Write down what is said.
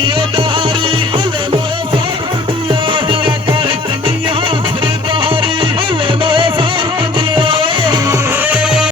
প্রিয়